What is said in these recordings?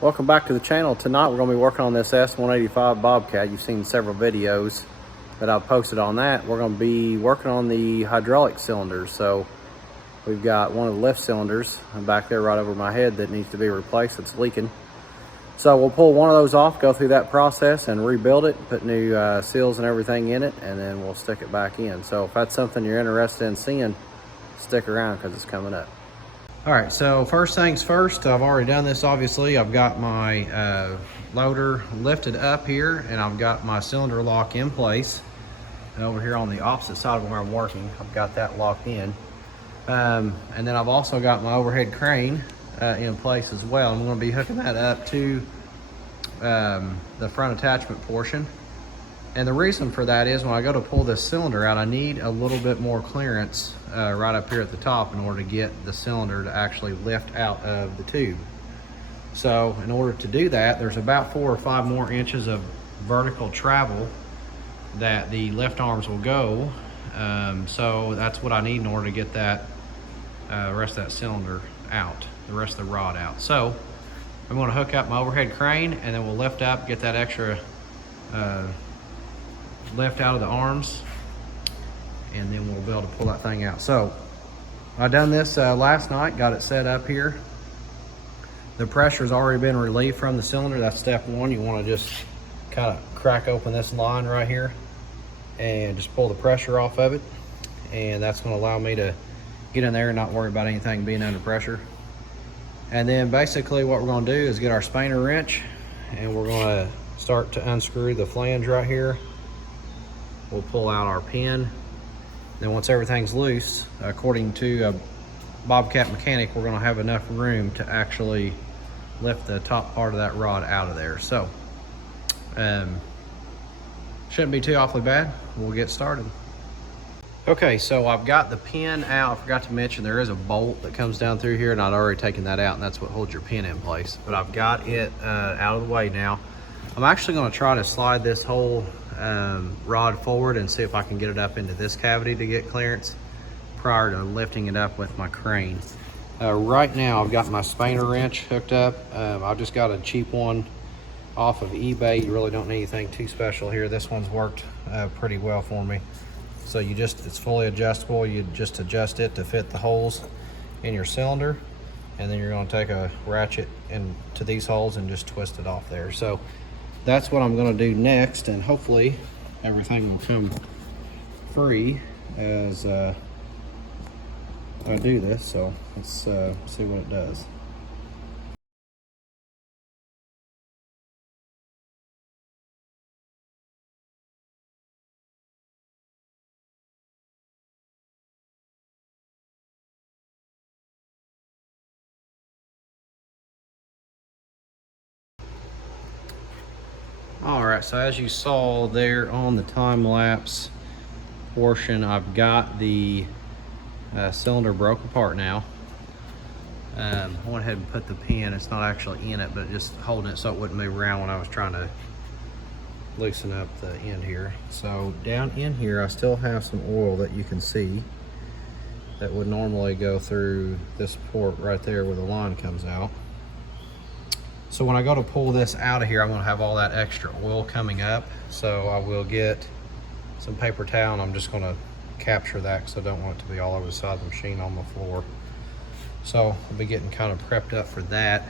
Welcome back to the channel. Tonight we're going to be working on this S185 Bobcat. You've seen several videos that I've posted on that. We're going to be working on the hydraulic cylinders. So we've got one of the lift cylinders back there right over my head that needs to be replaced. It's leaking. So we'll pull one of those off, go through that process and rebuild it, put new seals and everything in it, and then we'll stick it back in. So if that's something you're interested in seeing, stick around because it's coming up. All right, so first things first, I've already done this obviously. I've got my loader lifted up here and I've got my cylinder lock in place. And over here on the opposite side of where I'm working, I've got that locked in. And then I've also got my overhead crane in place as well. I'm gonna be hooking that up to the front attachment portion. And the reason for that is when I go to pull this cylinder out, I need a little bit more clearance right up here at the top in order to get the cylinder to actually lift out of the tube. So in order to do that, there's about 4 or 5 more inches of vertical travel that the lift arms will go. So that's what I need in order to get that rest of that cylinder out, the rest of the rod out. So I'm going to hook up my overhead crane and then we'll lift up, get that extra lift out of the arms, and then we'll be able to pull that thing out. So I done this last night, got it set up here. The pressure's already been relieved from the cylinder. That's step one. You want to just kind of crack open this line right here and just pull the pressure off of it, and that's going to allow me to get in there and not worry about anything being under pressure. And then basically what we're going to do is get our Spaner wrench and we're going to start to unscrew the flange right here. We'll pull out our pin. Then once everything's loose, according to a Bobcat mechanic, we're gonna have enough room to actually lift the top part of that rod out of there. So, shouldn't be too awfully bad. We'll get started. Okay, so I've got the pin out. I forgot to mention there is a bolt that comes down through here and I'd already taken that out, and that's what holds your pin in place. But I've got it out of the way now. I'm actually gonna try to slide this whole rod forward and see if I can get it up into this cavity to get clearance prior to lifting it up with my crane. Right now I've got my Spaner wrench hooked up. I just got a cheap one off of eBay. You really don't need anything too special here. This one's worked pretty well for me. So it's fully adjustable. You just adjust it to fit the holes in your cylinder, and then you're going to take a ratchet into these holes and just twist it off there. So that's what I'm going to do next, and hopefully everything will come free as I do this. So let's see what it does. All right, so as you saw there on the time lapse portion, I've got the cylinder broke apart now. I went ahead and put the pin, it's not actually in it, but just holding it so it wouldn't move around when I was trying to loosen up the end here. So down in here, I still have some oil that you can see that would normally go through this port right there where the line comes out. So when I go to pull this out of here, I'm going to have all that extra oil coming up. So I will get some paper towel and I'm just going to capture that because I don't want it to be all over the side of the machine on the floor. So I'll be getting kind of prepped up for that.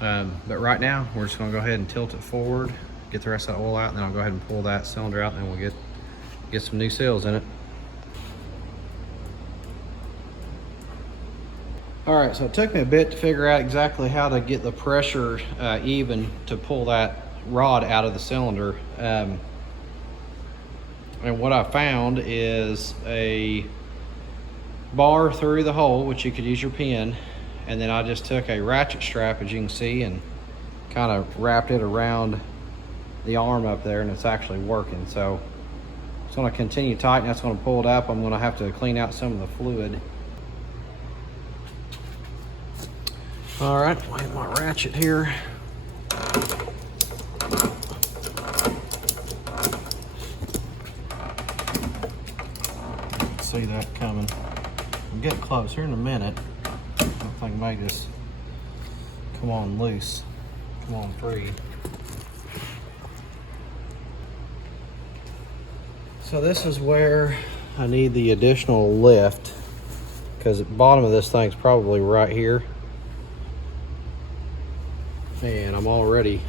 But right now, we're just going to go ahead and tilt it forward, get the rest of that oil out, and then I'll go ahead and pull that cylinder out, and then we'll get some new seals in it. All right, so it took me a bit to figure out exactly how to get the pressure even to pull that rod out of the cylinder. And what I found is a bar through the hole, which you could use your pin, and then I just took a ratchet strap, as you can see, and kind of wrapped it around the arm up there, and it's actually working. So it's going to continue tight, and that's going to pull it up. I'm going to have to clean out some of the fluid. All right, lay my ratchet here. See that coming. I'm getting close here in a minute. That thing may just come on loose. come on free. So this is where I need the additional lift, because the bottom of this thing's probably right here. And I'm already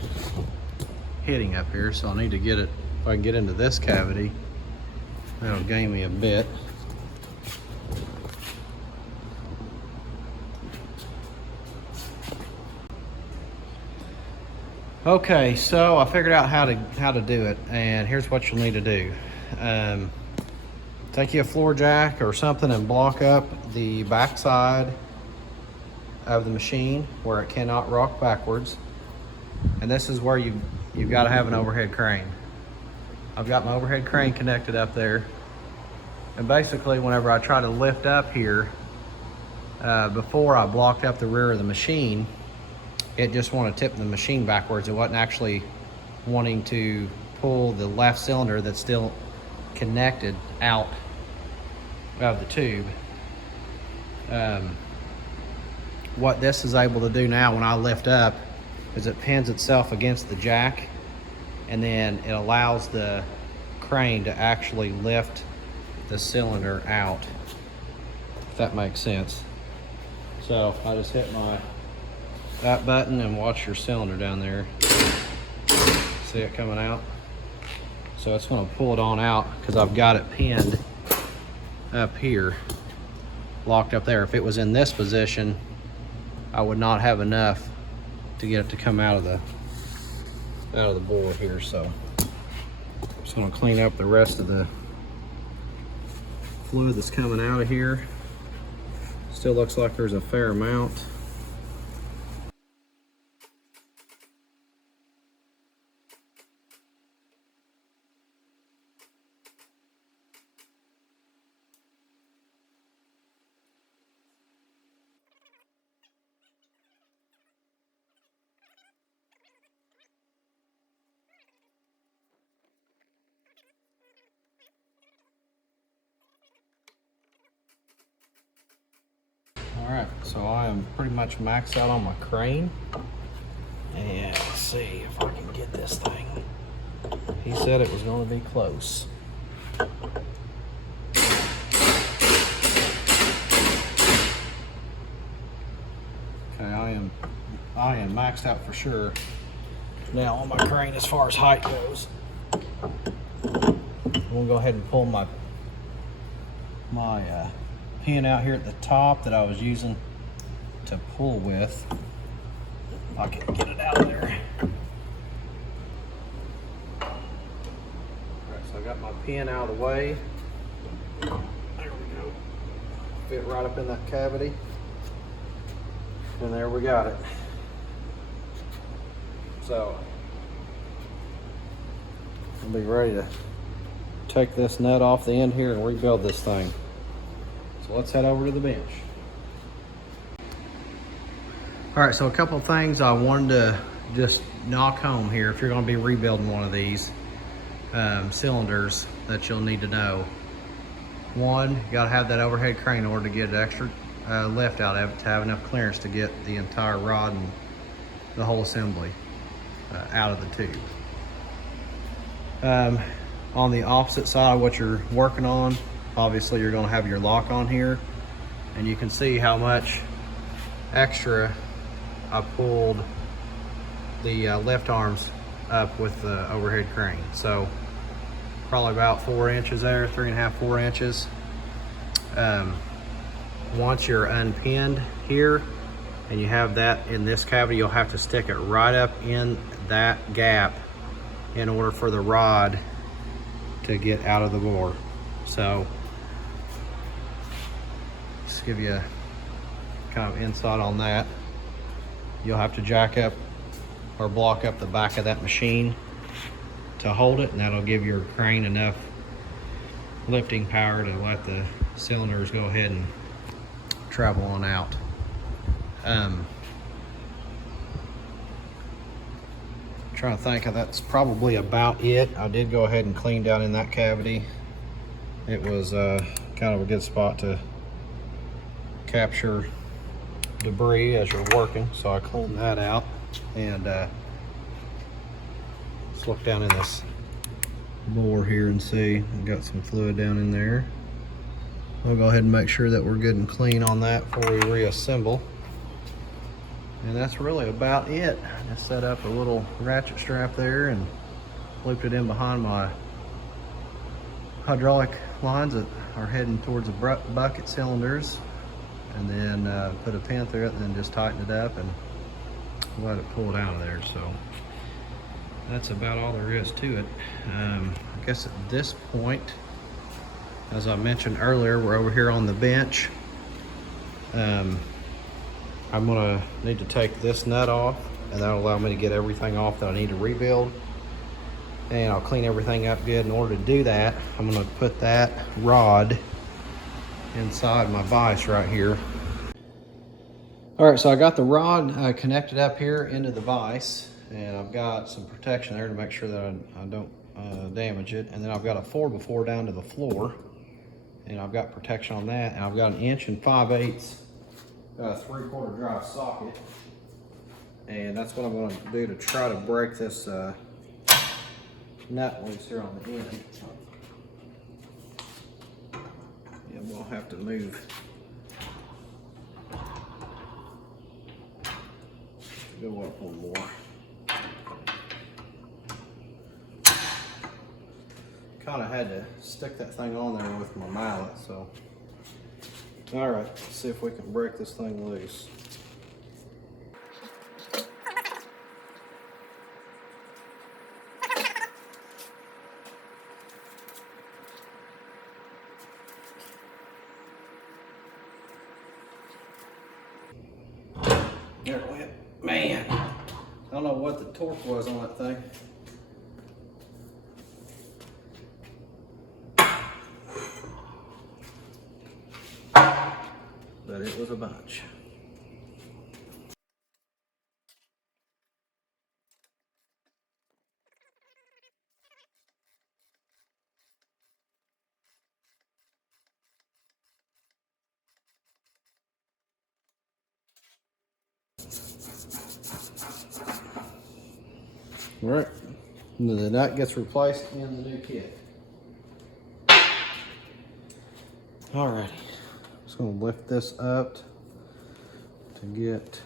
hitting up here, so I need to get it, if I can get into this cavity, that'll gain me a bit. Okay, so I figured out how to do it, and here's what you'll need to do. Take you a floor jack or something and block up the back side of the machine where it cannot rock backwards. And this is where you've got to have an overhead crane. I've got my overhead crane connected up there. And basically whenever I try to lift up here, before I blocked up the rear of the machine, it just wanted to tip the machine backwards. It wasn't actually wanting to pull the left cylinder that's still connected out of the tube. What this is able to do now when I lift up is it pins itself against the jack, and then it allows the crane to actually lift the cylinder out, if that makes sense. So I just hit that button and watch your cylinder down there. See it coming out? So it's going to pull it on out because I've got it pinned up here, locked up there. If it was in this position, I would not have enough to get it to come out of the board here. So I'm just going to clean up the rest of the fluid that's coming out of here. Still looks like there's a fair amount. Alright, so I am pretty much maxed out on my crane. And let's see if I can get this thing. He said it was going to be close. Okay, I am maxed out for sure now on my crane as far as height goes. I'm going to go ahead and pull my pin out here at the top that I was using to pull with. I can get it out of there. Alright, so I got my pin out of the way. There we go. Fit right up in that cavity. And there we got it. So I'll be ready to take this nut off the end here and rebuild this thing. So let's head over to the bench. All right, so a couple of things I wanted to just knock home here if you're going to be rebuilding one of these cylinders that you'll need to know. One, you got to have that overhead crane in order to get extra lift out of it, to have enough clearance to get the entire rod and the whole assembly out of the tube. On the opposite side of what you're working on, obviously you're going to have your lock on here, and you can see how much extra I pulled the lift arms up with the overhead crane. So probably about 4 inches there, 3.5, 4 inches. Once you're unpinned here and you have that in this cavity, you'll have to stick it right up in that gap in order for the rod to get out of the bore. So just give you a kind of insight on that. You'll have to jack up or block up the back of that machine to hold it, and that'll give your crane enough lifting power to let the cylinders go ahead and travel on out. Trying to think, that's probably about it. I did go ahead and clean down in that cavity. It was kind of a good spot to capture debris as you're working, so I cleaned that out. And Let's look down in this bore here and see. We've got some fluid down in there. We'll go ahead and make sure that we're good and clean on that before we reassemble. And that's really about it. Just set up a little ratchet strap there and looped it in behind my hydraulic lines that are heading towards the bucket cylinders, and then put a pin through it and then just tighten it up and let it pull it out of there. So that's about all there is to it. I guess at this point, as I mentioned earlier, we're over here on the bench. I'm gonna need to take this nut off, and that'll allow me to get everything off that I need to rebuild. And I'll clean everything up good. In order to do that, I'm gonna put that rod inside my vise right here. All right, so I got the rod connected up here into the vise, and I've got some protection there to make sure that I don't damage it. And then I've got a 4x4 down to the floor, and I've got protection on that. And I've got an 1 5/8" 3/4 drive socket, and that's what I'm going to do to try to break this nut loose here on the end. Yeah, we'll have to move. Go up one more. Kind of had to stick that thing on there with my mallet, so. All right, let's see if we can break this thing loose. There it went. Man, I don't know what the torque was on that thing. But it was a bunch. All right, and then the nut gets replaced in the new kit. All right, just gonna lift this up to get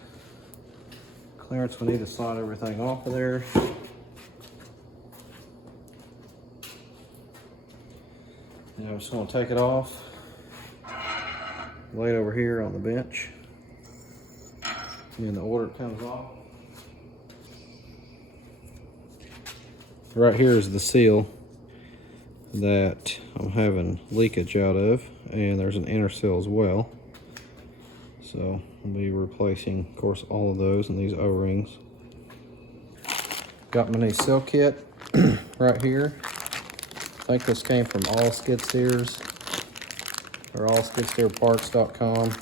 clearance. We need to slide everything off of there. And I'm just gonna take it off, lay it over here on the bench, and in the order it comes off. Right here is the seal that I'm having leakage out of, and there's an inner seal as well. So I'll be replacing, of course, all of those and these O-rings. Got my new seal kit right here. I think this came from All Skid Steers or allskidsteerparts.com.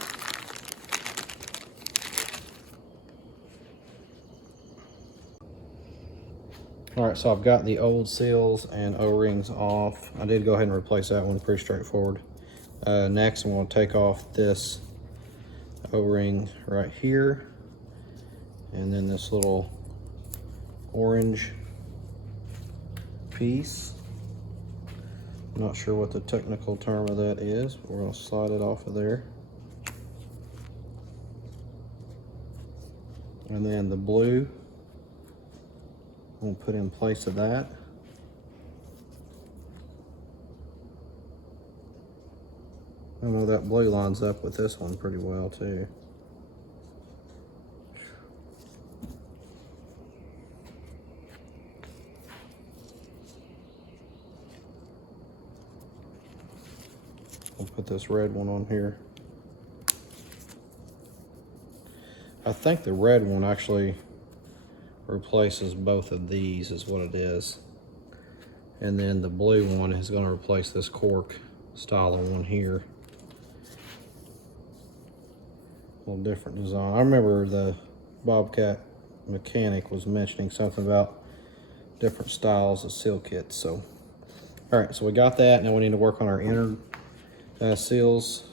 All right, so I've got the old seals and O-rings off. I did go ahead and replace that one, pretty straightforward. Next, I'm gonna take off this O-ring right here, and then this little orange piece. I'm not sure what the technical term of that is, but we're gonna slide it off of there. And then the blue, we'll put in place of that. I know that blue lines up with this one pretty well too. I'll put this red one on here. I think the red one actually replaces both of these is what it is. And then the blue one is going to replace this cork style of one here. A little different design. I remember the Bobcat mechanic was mentioning something about different styles of seal kits. So, all right, so we got that. Now we need to work on our inner seals.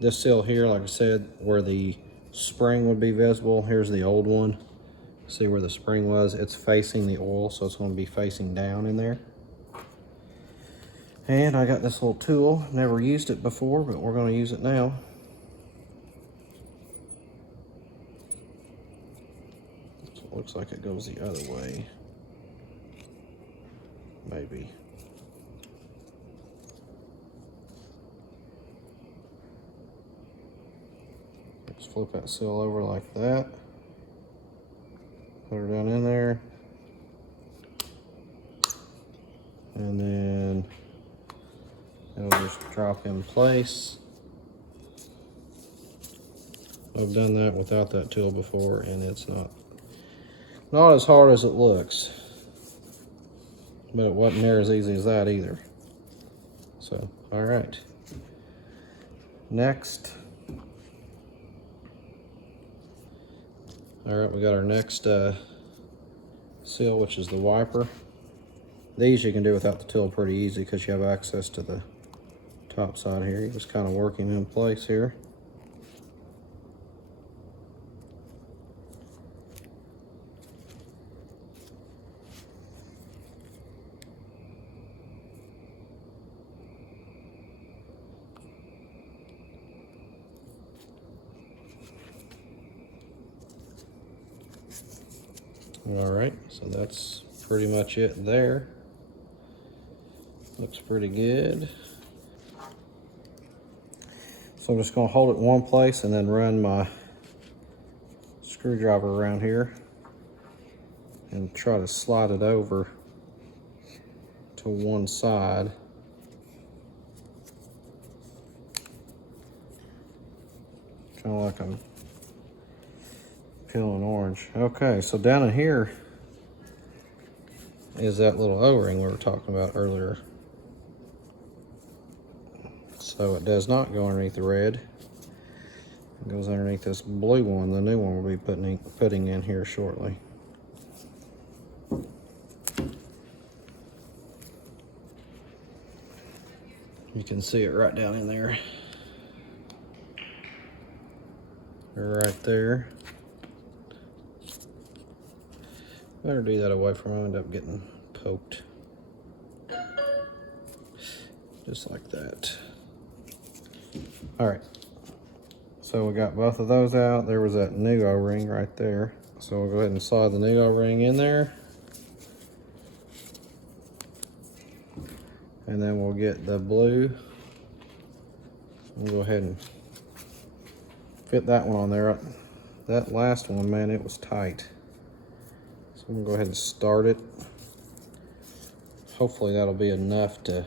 This seal here, like I said, where the spring would be visible, here's the old one. See where the spring was? It's facing the oil, so it's going to be facing down in there. And I got this little tool. Never used it before, but we're going to use it now. So it looks like it goes the other way. Maybe. Just flip that seal over like that. Put her down in there. And then it'll just drop in place. I've done that without that tool before, and it's not as hard as it looks. But it wasn't near as easy as that either. So, all right. Next. All right, we got our next seal, which is the wiper. These you can do without the tool pretty easy because you have access to the top side here. You just kind of working in place here. All right, so that's pretty much it there. Looks pretty good. So I'm just going to hold it in one place and then run my screwdriver around here and try to slide it over to one side. Kind of like I'm peeling orange. Okay, so down in here is that little O-ring we were talking about earlier. So it does not go underneath the red. It goes underneath this blue one, the new one we'll be putting in here shortly. You can see it right down in there. Right there. Better do that away from it, end up getting poked. Just like that. All right, so we got both of those out. There was that new O-ring right there. So we'll go ahead and slide the new O-ring in there. And then we'll get the blue. We'll go ahead and fit that one on there. That last one, man, it was tight. So I'm gonna go ahead and start it. Hopefully that'll be enough to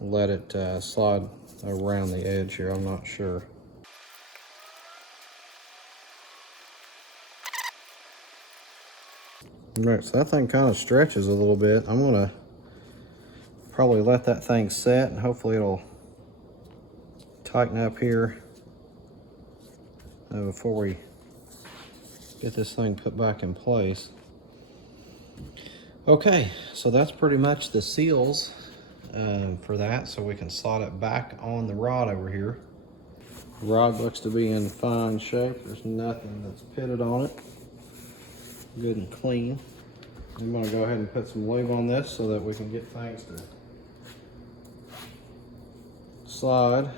let it slide around the edge here. I'm not sure. All right, so that thing kind of stretches a little bit. I'm gonna probably let that thing set and hopefully it'll tighten up here before we get this thing put back in place. Okay, so that's pretty much the seals for that, so we can slide it back on the rod over here. The rod looks to be in fine shape. There's nothing that's pitted on it. Good and clean. I'm gonna go ahead and put some lube on this so that we can get things to slide.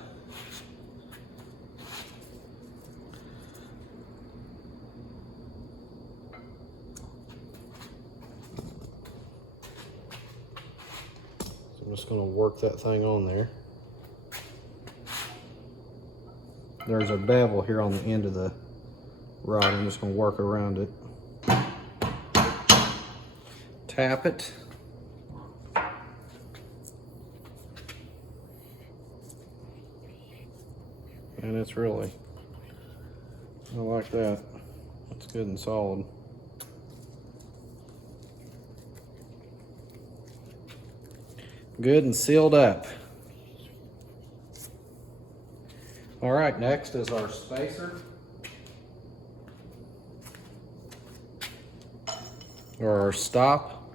I'm just going to work that thing on there. There's a bevel here on the end of the rod. I'm just going to work around it. Tap it. And it's really, I like that. It's good and solid. Good and sealed up. All right, next is our spacer. Or our stop.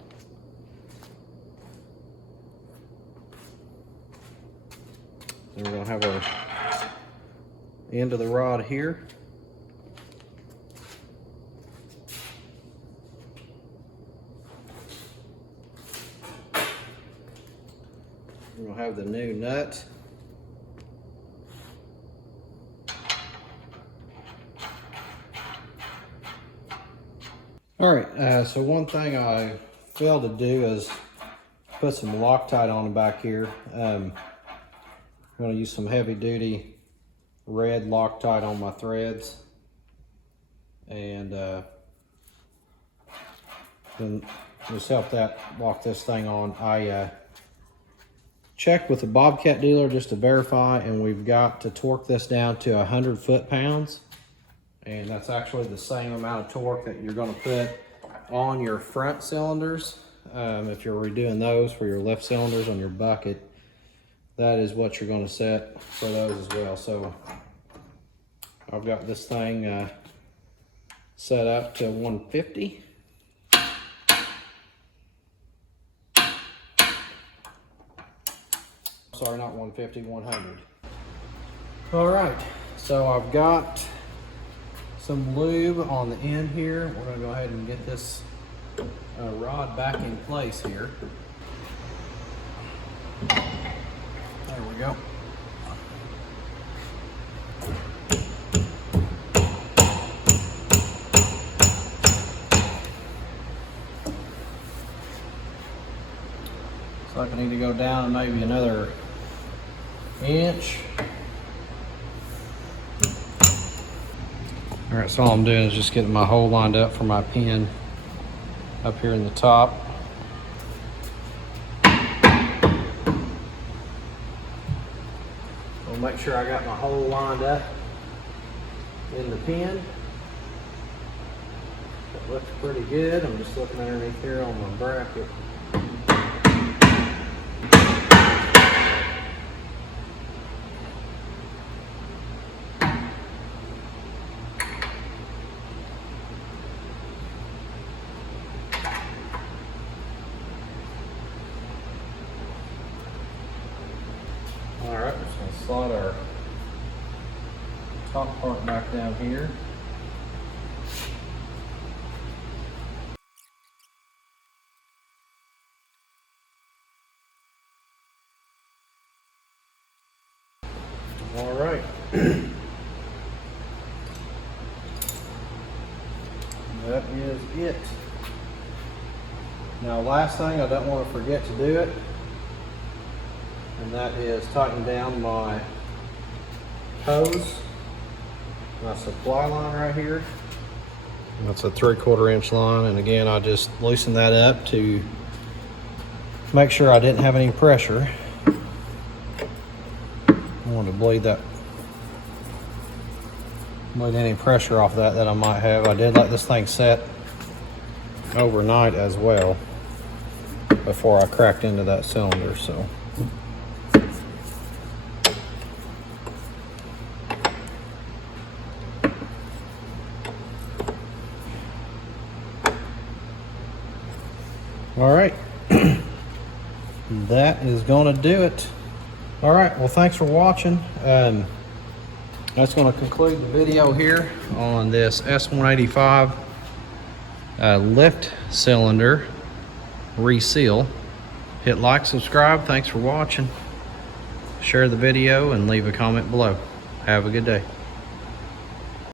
And we're gonna have our end of the rod here. We're gonna have the new nut. All right, so one thing I failed to do is put some Loctite on the back here. I'm gonna use some heavy duty red Loctite on my threads. And then just help that lock this thing on. I checked with the Bobcat dealer just to verify, and we've got to torque this down to 100 foot-pounds. And that's actually the same amount of torque that you're gonna put on your front cylinders. If you're redoing those for your left cylinders on your bucket, that is what you're gonna set for those as well. So I've got this thing set up to 150. Sorry, not 150, 100. All right, so I've got some lube on the end here. We're gonna go ahead and get this rod back in place here. There we go. So I need to go down maybe another inch. All right, so all I'm doing is just getting my hole lined up for my pin up here in the top. I'll make sure I got my hole lined up in the pin. That looks pretty good. I'm just looking underneath here on my bracket. All right, we're just gonna slide our top part back down here. All right. That is it. Now, last thing, I don't want to forget to do it, and that is tighten down my hose, my supply line right here. That's a 3/4 inch line, and again, I just loosened that up to make sure I didn't have any pressure. I wanted to bleed any pressure off that I might have. I did let this thing set overnight as well before I cracked into that cylinder, so. All right, that is gonna do it. All right, well, thanks for watching. That's gonna conclude the video here on this S185 lift cylinder reseal. Hit like, subscribe. Thanks for watching. Share the video and leave a comment below. Have a good day.